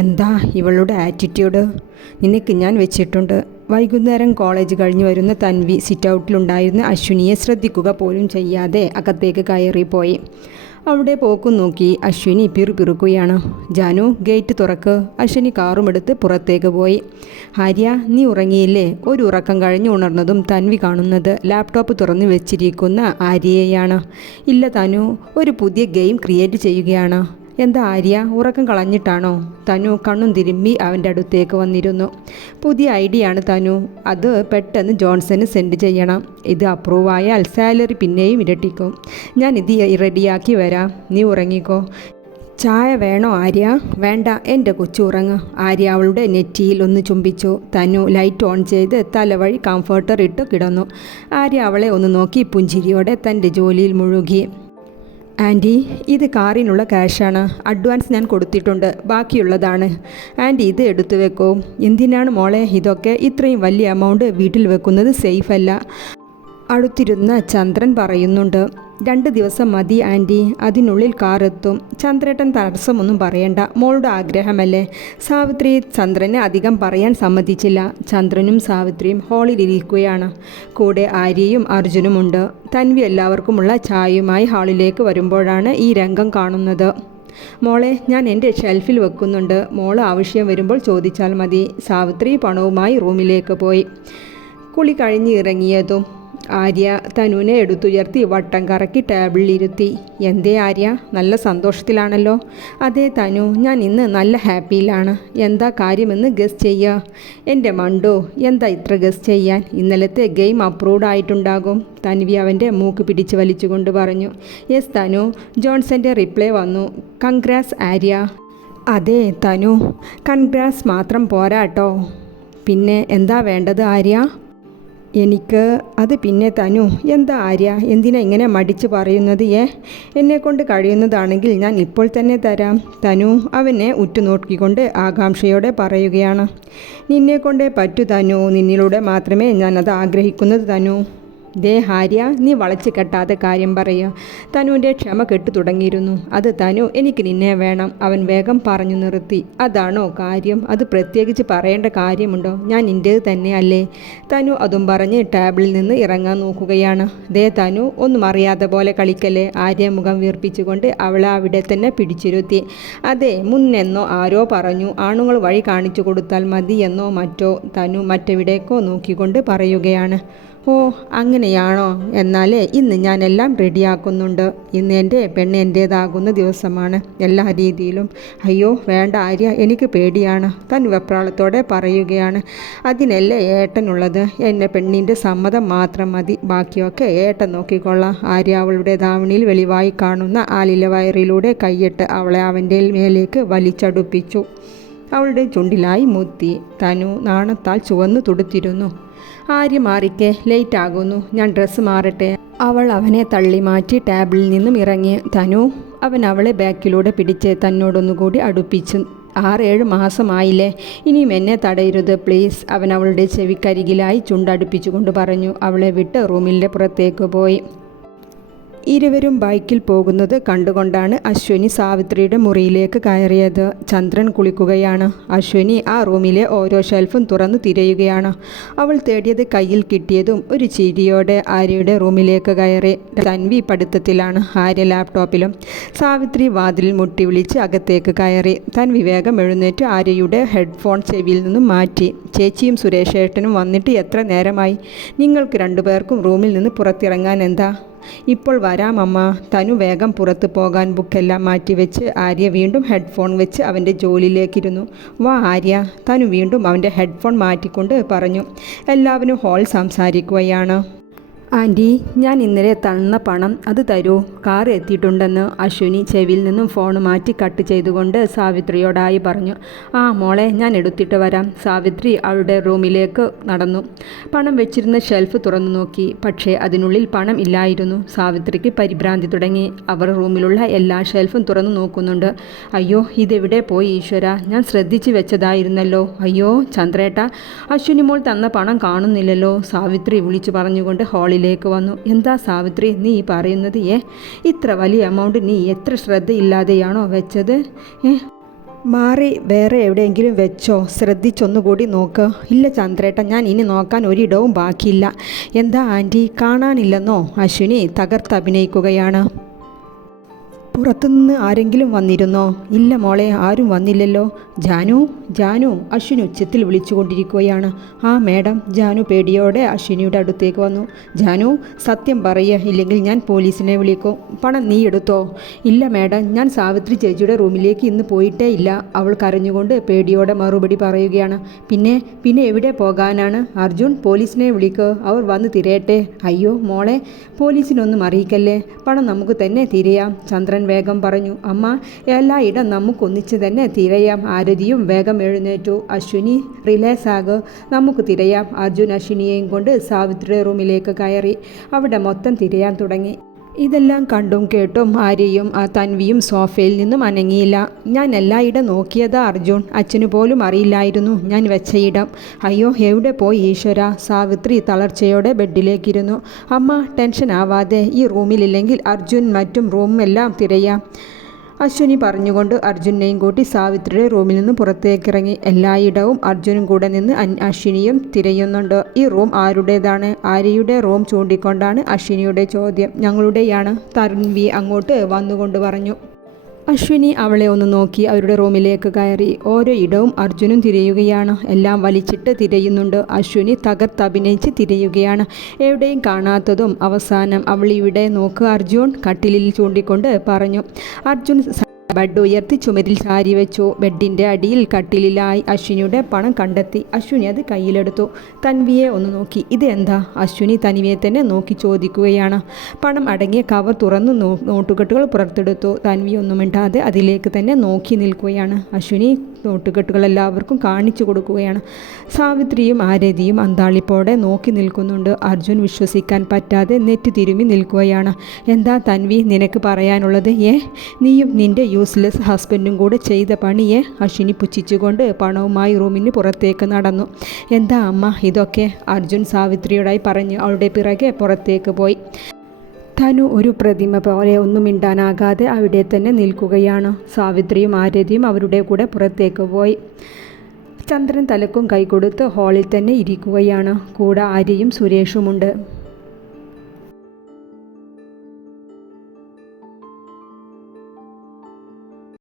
എന്താ ഇവളുടെ ആറ്റിറ്റ്യൂഡ്? നിനക്ക് ഞാൻ വെച്ചിട്ടുണ്ട്. വൈകുന്നേരം കോളേജ് കഴിഞ്ഞ് വരുന്ന തൻവി സിറ്റൗട്ടിലുണ്ടായിരുന്ന അശ്വിനിയെ ശ്രദ്ധിക്കുക പോലും ചെയ്യാതെ അകത്തേക്ക് കയറിപ്പോയി. അവിടെ പോക്കും നോക്കി അശ്വിനി പിറുപിറുക്കുകയാണ്. ജാനു, ഗേറ്റ് തുറക്ക്. അശ്വിനി കാറുമെടുത്ത് പുറത്തേക്ക് പോയി. ആര്യ, നീ ഉറങ്ങിയില്ലേ? ഒരു ഉറക്കം കഴിഞ്ഞ് ഉണർന്നതും തൻവി കാണുന്നത് ലാപ്ടോപ്പ് തുറന്ന് വെച്ചിരിക്കുന്ന ആര്യയെയാണ്. ഇല്ല തനു, ഒരു പുതിയ ഗെയിം ക്രിയേറ്റ് ചെയ്യുകയാണ്. എന്താ ആര്യ, ഉറക്കം കളഞ്ഞിട്ടാണോ? തനു കണ്ണും തിരുമ്പി അവൻ്റെ അടുത്തേക്ക് വന്നിരുന്നു. പുതിയ ഐഡിയ ആണ് തനു, അത് പെട്ടെന്ന് ജോൺസന് സെൻഡ് ചെയ്യണം. ഇത് അപ്രൂവ് ആയാൽ സാലറി പിന്നെയും ഇരട്ടിക്കും. ഞാൻ ഇത് റെഡിയാക്കി വരാം, നീ ഉറങ്ങിക്കോ. ചായ വേണോ ആര്യ? വേണ്ട, എൻ്റെ കൊച്ചു ഉറങ്ങ്. ആര്യ അവളുടെ നെറ്റിയിൽ ഒന്ന് ചുംബിച്ചു. തനു ലൈറ്റ് ഓൺ ചെയ്ത് തലവഴി കംഫർട്ടർ ഇട്ട് കിടന്നു. ആര്യ അവളെ ഒന്ന് നോക്കി പുഞ്ചിരിയോടെ തൻ്റെ ജോലിയിൽ മുഴുകി. ആൻറ്റി, ഇത് കാറിനുള്ള ക്യാഷാണ്. അഡ്വാൻസ് ഞാൻ കൊടുത്തിട്ടുണ്ട്, ബാക്കിയുള്ളതാണ്. ആൻറ്റി ഇത് എടുത്തു വെക്കൂ. എന്തിനാണ് മോളെ ഇതൊക്കെ? ഇത്രയും വലിയ എമൗണ്ട് വീട്ടിൽ വെക്കുന്നത് സേഫ് അല്ല. അടുത്തിരുന്ന ചന്ദ്രൻ പറയുന്നുണ്ട്. 2 ദിവസം മതി ആൻറ്റി, അതിനുള്ളിൽ കാർ എത്തും. ചന്ദ്രേട്ടൻ തടസ്സമൊന്നും പറയണ്ട, മോളുടെ ആഗ്രഹമല്ലേ. സാവിത്രി ചന്ദ്രനെ അധികം പറയാൻ സമ്മതിച്ചില്ല. ചന്ദ്രനും സാവിത്രിയും ഹാളിലിരിക്കുകയാണ്. കൂടെ ആര്യയും അർജുനുമുണ്ട്. തൻവി എല്ലാവർക്കുമുള്ള ചായയുമായി ഹാളിലേക്ക് വരുമ്പോഴാണ് ഈ രംഗം കാണുന്നത്. മോളെ, ഞാൻ എൻ്റെ ഷെൽഫിൽ വെക്കുന്നുണ്ട്, മോൾ ആവശ്യം വരുമ്പോൾ ചോദിച്ചാൽ മതി. സാവിത്രി പണവുമായി റൂമിലേക്ക് പോയി. കുളി കഴിഞ്ഞ് ഇറങ്ങിയതും ആര്യ തനുവിനെ എടുത്തുയർത്തി വട്ടം കറക്കി ടേബിളിലിരുത്തി. എന്തേ ആര്യ, നല്ല സന്തോഷത്തിലാണല്ലോ? അതെ തനു, ഞാൻ ഇന്ന് നല്ല ഹാപ്പിയിലാണ്. എന്താ കാര്യമെന്ന് ഗസ് ചെയ്യുക. എൻ്റെ മണ്ടോ, എന്താ ഇത്ര ഗസ് ചെയ്യാൻ? ഇന്നലത്തെ ഗെയിം അപ്രൂവ്ഡ് ആയിട്ടുണ്ടാകും. തൻവി അവൻ്റെ മൂക്ക് പിടിച്ച് വലിച്ചുകൊണ്ട് പറഞ്ഞു. യെസ് തനു, ജോൺസൻ്റെ റിപ്ലൈ വന്നു. കൺഗ്രാസ് ആര്യ. അതെ തനു, കൺഗ്രാസ് മാത്രം പോരാട്ടോ. പിന്നെ എന്താ വേണ്ടത് ആര്യ? എനിക്ക് അത് പിന്നെ തനു. എന്താ ആര്യ, എന്തിനാ ഇങ്ങനെ മടിച്ച് പറയുന്നത്? എന്നെക്കൊണ്ട് കഴിയുന്നതാണെങ്കിൽ ഞാൻ ഇപ്പോൾ തന്നെ തരാം. തനു അവനെ ഉറ്റുനോക്കിക്കൊണ്ട് ആകാംക്ഷയോടെ പറയുകയാണ്. നിന്നെക്കൊണ്ടേ പറ്റൂ തനു, നിന്നിലൂടെ മാത്രമേ ഞാൻ അത് ആഗ്രഹിക്കുന്നത് തനു. ദേ ആര്യ, നീ വളച്ച് കെട്ടാതെ കാര്യം പറയുക. തനുവിൻ്റെ ക്ഷമ കെട്ടു തുടങ്ങിയിരുന്നു. അത് തനു, എനിക്ക് നിന്നെ വേണം. അവൻ വേഗം പറഞ്ഞു നിർത്തി. അതാണോ കാര്യം? അത് പ്രത്യേകിച്ച് പറയേണ്ട കാര്യമുണ്ടോ? ഞാൻ നിൻ്റേത് തന്നെ അല്ലേ? തനു അതും പറഞ്ഞ് ടേബിളിൽ നിന്ന് ഇറങ്ങാൻ നോക്കുകയാണ്. ദേ തനു, ഒന്നും അറിയാതെ പോലെ കളിക്കല്ലേ. ആര്യ മുഖം വീർപ്പിച്ചുകൊണ്ട് അവളെ അവിടെ തന്നെ പിടിച്ചിരുത്തി. അതെ, മുന്നെന്നോ ആരോ പറഞ്ഞു, ആണുങ്ങൾ വഴി കാണിച്ചു കൊടുത്താൽ മതി എന്നോ മറ്റോ. തനു മറ്റെവിടേക്കോ നോക്കിക്കൊണ്ട് പറയുകയാണ്. ഓ അങ്ങനെയാണോ? എന്നാൽ ഇന്ന് ഞാനെല്ലാം റെഡിയാക്കുന്നുണ്ട്. ഇന്ന് എൻ്റെ പെണ്ണ് എൻ്റേതാകുന്ന ദിവസമാണ് എല്ലാ രീതിയിലും. അയ്യോ വേണ്ട ആര്യ, എനിക്ക് പേടിയാണ്. താൻ വെപ്രാളത്തോടെ പറയുകയാണ്. അതിനല്ലേ ഏട്ടനുള്ളത്. എൻ്റെ പെണ്ണിൻ്റെ സമ്മതം മാത്രം മതി, ബാക്കിയൊക്കെ ഏട്ടൻ നോക്കിക്കൊള്ളാം. ആര്യ അവളുടെ ധാവണിയിൽ വെളിവായി കാണുന്ന ആലില വയറിലൂടെ കൈയിട്ട് അവളെ അവൻ്റെ മേലേക്ക് വലിച്ചടുപ്പിച്ചു. അവളുടെ ചുണ്ടിലായി മുത്തി. തനു നാണത്താൽ ചുവന്നു തുടുത്തിരുന്നു. ആര്യ മാറിക്കേ, ലേറ്റ് ആകുന്നു, ഞാൻ ഡ്രസ്സ് മാറട്ടെ. അവൾ അവനെ തള്ളി മാറ്റി ടേബിളിൽ നിന്നും ഇറങ്ങി. തനു, അവൻ അവളെ ബാക്കിലൂടെ പിടിച്ച് തന്നോടൊന്നുകൂടി അടുപ്പിച്ചു. 6-7 മാസമായില്ലേ, ഇനിയും എന്നെ തടയരുത് പ്ലീസ്. അവൻ അവളുടെ ചെവിക്കരികിലായി ചുണ്ടടുപ്പിച്ചുകൊണ്ട് പറഞ്ഞു. അവളെ വിട്ട് റൂമിൻ്റെ പുറത്തേക്ക് പോയി. ഇരുവരും ബൈക്കിൽ പോകുന്നത് കണ്ടുകൊണ്ടാണ് അശ്വിനി സാവിത്രിയുടെ മുറിയിലേക്ക് കയറിയത്. ചന്ദ്രൻ കുളിക്കുകയാണ്. അശ്വിനി ആ റൂമിലെ ഓരോ ഷെൽഫും തുറന്നു തിരയുകയാണ്. അവൾ തേടിയത് കയ്യിൽ കിട്ടിയതും ഒരു ചിരിയോടെ ആര്യയുടെ റൂമിലേക്ക് കയറി. തൻവി പഠിത്തത്തിലാണ്, ആര്യ ലാപ്ടോപ്പിലും. സാവിത്രി വാതിലിൽ മുട്ടി വിളിച്ച് അകത്തേക്ക് കയറി. തൻവി വേഗം എഴുന്നേറ്റ് ആര്യയുടെ ഹെഡ്ഫോൺ ചെവിയിൽ നിന്നും മാറ്റി. ചേച്ചിയും സുരേഷ് ഏട്ടനും വന്നിട്ട് എത്ര നേരമായി? നിങ്ങൾക്ക് 2 പേർക്കും റൂമിൽ നിന്ന് പുറത്തിറങ്ങാൻ എന്താ? ഇപ്പോൾ വരാം അമ്മ. തനു വേഗം പുറത്ത് പോകാൻ ബുക്കെല്ലാം മാറ്റിവെച്ച് ആര്യ വീണ്ടും ഹെഡ്ഫോൺ വെച്ച് അവൻ്റെ ജോലിയിലേക്കിരുന്നു. വാ ആര്യ, തനു വീണ്ടും അവൻ്റെ ഹെഡ്ഫോൺ മാറ്റിക്കൊണ്ട് പറഞ്ഞു. എല്ലാവരും ഹാൾ സംസാരിക്കുകയാണ്. ആൻറ്റി, ഞാൻ ഇന്നലെ തന്ന പണം അത് തരൂ. കാർ എത്തിയിട്ടുണ്ടെന്ന് അശ്വിനി ചെവിയിൽ നിന്നും ഫോൺ മാറ്റി കട്ട് ചെയ്തുകൊണ്ട് സാവിത്രിയോടായി പറഞ്ഞു. ആ മോളെ, ഞാൻ എടുത്തിട്ട് വരാം. സാവിത്രി അവളുടെ റൂമിലേക്ക് നടന്നു. പണം വെച്ചിരുന്ന ഷെൽഫ് തുറന്നു നോക്കി. പക്ഷേ അതിനുള്ളിൽ പണം ഇല്ലായിരുന്നു. സാവിത്രിക്ക് പരിഭ്രാന്തി തുടങ്ങി. അവർ റൂമിലുള്ള എല്ലാ ഷെൽഫും തുറന്നു നോക്കുന്നുണ്ട്. അയ്യോ, ഇതെവിടെ പോയി ഈശ്വര, ഞാൻ ശ്രദ്ധിച്ചു വെച്ചതായിരുന്നല്ലോ. അയ്യോ ചന്ദ്രേട്ട, അശ്വിനി മോൾ തന്ന പണം കാണുന്നില്ലല്ലോ. സാവിത്രി വിളിച്ചു പറഞ്ഞുകൊണ്ട് ഹാളിലേക്ക് വന്നു. എന്താ സാവിത്രി നീ പറയുന്നത്? ഇത്ര വലിയ എമൗണ്ട് നീ എത്ര ശ്രദ്ധയില്ലാതെയാണോ വെച്ചത്? മാറി വേറെ എവിടെയെങ്കിലും വെച്ചോ, ശ്രദ്ധിച്ചൊന്നുകൂടി നോക്ക്. ഇല്ല ചന്ദ്രേട്ടൻ, ഞാൻ ഇനി നോക്കാൻ ഒരിടവും ബാക്കിയില്ല. എന്താ ആൻറ്റി, കാണാനില്ലെന്നോ? അശ്വിനി തകർത്തഭിനയിക്കുകയാണ്. പുറത്തുനിന്ന് ആരെങ്കിലും വന്നിരുന്നോ? ഇല്ല മോളെ, ആരും വന്നില്ലല്ലോ. ജാനു, ജാനു, അശ്വിനി ഉച്ചത്തിൽ വിളിച്ചുകൊണ്ടിരിക്കുകയാണ്. ആ മേഡം. ജാനു പേടിയോടെ അശ്വിനിയുടെ അടുത്തേക്ക് വന്നു. ജാനു, സത്യം പറയുക, ഇല്ലെങ്കിൽ ഞാൻ പോലീസിനെ വിളിക്കും. പണം നീ എടുത്തോ? ഇല്ല മേഡം, ഞാൻ സാവിത്രി ചേച്ചിയുടെ റൂമിലേക്ക് ഇന്ന് പോയിട്ടേ ഇല്ല. അവൾ കരഞ്ഞുകൊണ്ട് പേടിയോടെ മറുപടി പറയുകയാണ്. പിന്നെ എവിടെ പോകാനാണ്? അർജുൻ, പോലീസിനെ വിളിക്ക്, അവർ വന്ന് തിരയട്ടെ. അയ്യോ മോളെ, പോലീസിനൊന്നും അറിയിക്കല്ലേ, പണം നമുക്ക് തന്നെ തിരയാം, ചന്ദ്രൻ വേഗം പറഞ്ഞു. അമ്മ, എല്ലായിടം നമുക്കൊന്നിച്ച് തന്നെ തിരയാം. ആരതിയും വേഗം എഴുന്നേറ്റു. അശ്വിനി, റിലാക്സ് ആക്, നമുക്ക് തിരയാം. അർജുൻ അശ്വിനിയെയും കൊണ്ട് സാവിത്രിയുടെ റൂമിലേക്ക് കയറി. അവിടെ മൊത്തം തിരയാൻ തുടങ്ങി. ഇതെല്ലാം കണ്ടും കേട്ടും ആര്യയും തൻവിയും സോഫയിൽ നിന്നും അനങ്ങിയില്ല. ഞാൻ എല്ലായിടം നോക്കിയതാ അർജുൻ, അച്ഛന് പോലും അറിയില്ലായിരുന്നു ഞാൻ വെച്ച ഇടം. അയ്യോ, എവിടെ പോയി ഈശ്വര. സാവിത്രി തളർച്ചയോടെ ബെഡിലേക്കിരുന്നു. അമ്മ, ടെൻഷൻ ആവാതെ, ഈ റൂമിലില്ലെങ്കിൽ അർജുൻ മറ്റും റൂമെല്ലാം തിരയാം, അശ്വിനി പറഞ്ഞുകൊണ്ട് അർജുനെയും കൂട്ടി സാവിത്രിയുടെ റൂമിൽ നിന്ന് പുറത്തേക്കിറങ്ങി. എല്ലായിടവും അർജുനും കൂടെ നിന്ന് അശ്വിനിയും തിരയുന്നുണ്ട്. ഈ റൂം ആരുടേതാണ്? ആര്യയുടെ റൂം ചൂണ്ടിക്കൊണ്ടാണ് അശ്വിനിയുടെ ചോദ്യം. ഞങ്ങളുടെയാണ്, തൻവി അങ്ങോട്ട് വന്നുകൊണ്ട് പറഞ്ഞു. അശ്വിനി അവളെ ഒന്ന് നോക്കി അവരുടെ റൂമിലേക്ക് കയറി. ഓരോ ഇടവും അർജുനും തിരയുകയാണ്. എല്ലാം വലിച്ചിട്ട് തിരയുന്നുണ്ട്. അശ്വിനി തകർത്തഭിനയിച്ച് തിരയുകയാണ്. എവിടെയും കാണാത്തതും. അവസാനം അവൾ ഇവിടെ നോക്ക് അർജുൻ, കട്ടിലിൽ ചൂണ്ടിക്കൊണ്ട് പറഞ്ഞു. അർജുൻ ബെഡ് ഉയർത്തി ചുമരിൽ ചാരി വെച്ചു. ബെഡിൻ്റെ അടിയിൽ കട്ടിലിലായി അശ്വിനിയുടെ പണം കണ്ടെത്തി. അശ്വിനി അത് കയ്യിലെടുത്തു. തൻവിയെ ഒന്ന് നോക്കി. ഇത് എന്താ? അശ്വിനി തൻവിയെ തന്നെ നോക്കി ചോദിക്കുകയാണ്. പണം അടങ്ങിയ കവർ തുറന്ന് നോട്ടുകെട്ടുകൾ പുറത്തെടുത്തു. തൻവി ഒന്നും മിണ്ടാതെ അതിലേക്ക് തന്നെ നോക്കി നിൽക്കുകയാണ്. അശ്വിനി നോട്ടുകെട്ടുകൾ എല്ലാവർക്കും കാണിച്ചു കൊടുക്കുകയാണ്. സാവിത്രിയും ആരതിയും അന്താളിപ്പോടെ നോക്കി നിൽക്കുന്നുണ്ട്. അർജുൻ വിശ്വസിക്കാൻ പറ്റാതെ നെറ്റി തിരുമ്മി നിൽക്കുകയാണ്. എന്താ തൻവി നിനക്ക് പറയാനുള്ളത്? നീയും നിൻ്റെ യൂസ്ലെസ് ഹസ്ബൻഡും കൂടെ ചെയ്ത പണിയെ? അശ്വിനി പുച്ഛിച്ചുകൊണ്ട് പണവുമായി റൂമിന് പുറത്തേക്ക് നടന്നു. എന്താ അമ്മ ഇതൊക്കെ? അർജുൻ സാവിത്രിയോടായി പറഞ്ഞു അവളുടെ പിറകെ പുറത്തേക്ക് പോയി. തനു ഒരു പ്രതിമ പോലെ ഒന്നും മിണ്ടാനാകാതെ അവിടെ തന്നെ നിൽക്കുകയാണ്. സാവിത്രിയും ആരതിയും അവരുടെ കൂടെ പുറത്തേക്ക് പോയി. ചന്ദ്രൻ തലക്കും കൈ കൊടുത്ത് ഹാളിൽ തന്നെ ഇരിക്കുകയാണ്. കൂടെ ആര്യയും സുരേഷുമുണ്ട്.